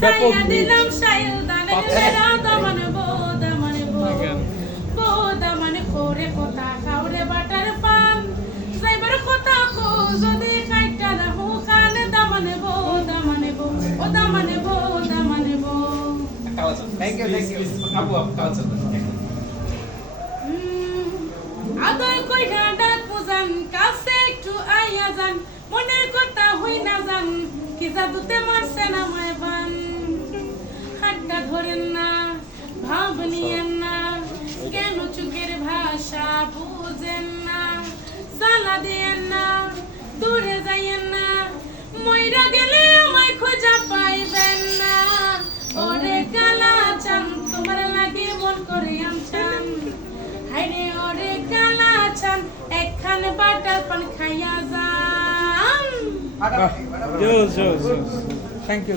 ব্যাপক সাইয়া দিলাম সাইল দানে মেরা দামান বোদামানে করে কথা খাওরে বাটার পান যাইবার কথা কো যদি কাইটা না হো খানে দামানে বো ও দামানে বো থ্যাংক ইউ আপু কালচার আদর কইরা ডাক বুঝান কাছে একটু আইয়া যান মনের কথা হই না যান কি জাদুতে মারছে না মায় বান হাতটা ধরেন না ভাব নিয়েন না কেন চোখের ভাষা বুঝেন না জ্বালা দিয়েন না দূরে যাইয়েন না মইরা গেলে আমায় খোঁজা পাইবেন না ওরে কালা চান তোমার লাগে মন করে আমচান হাইরে ওরে কালা চান একখান বাটার পান খাইয়া যান থ্যাংক ইউ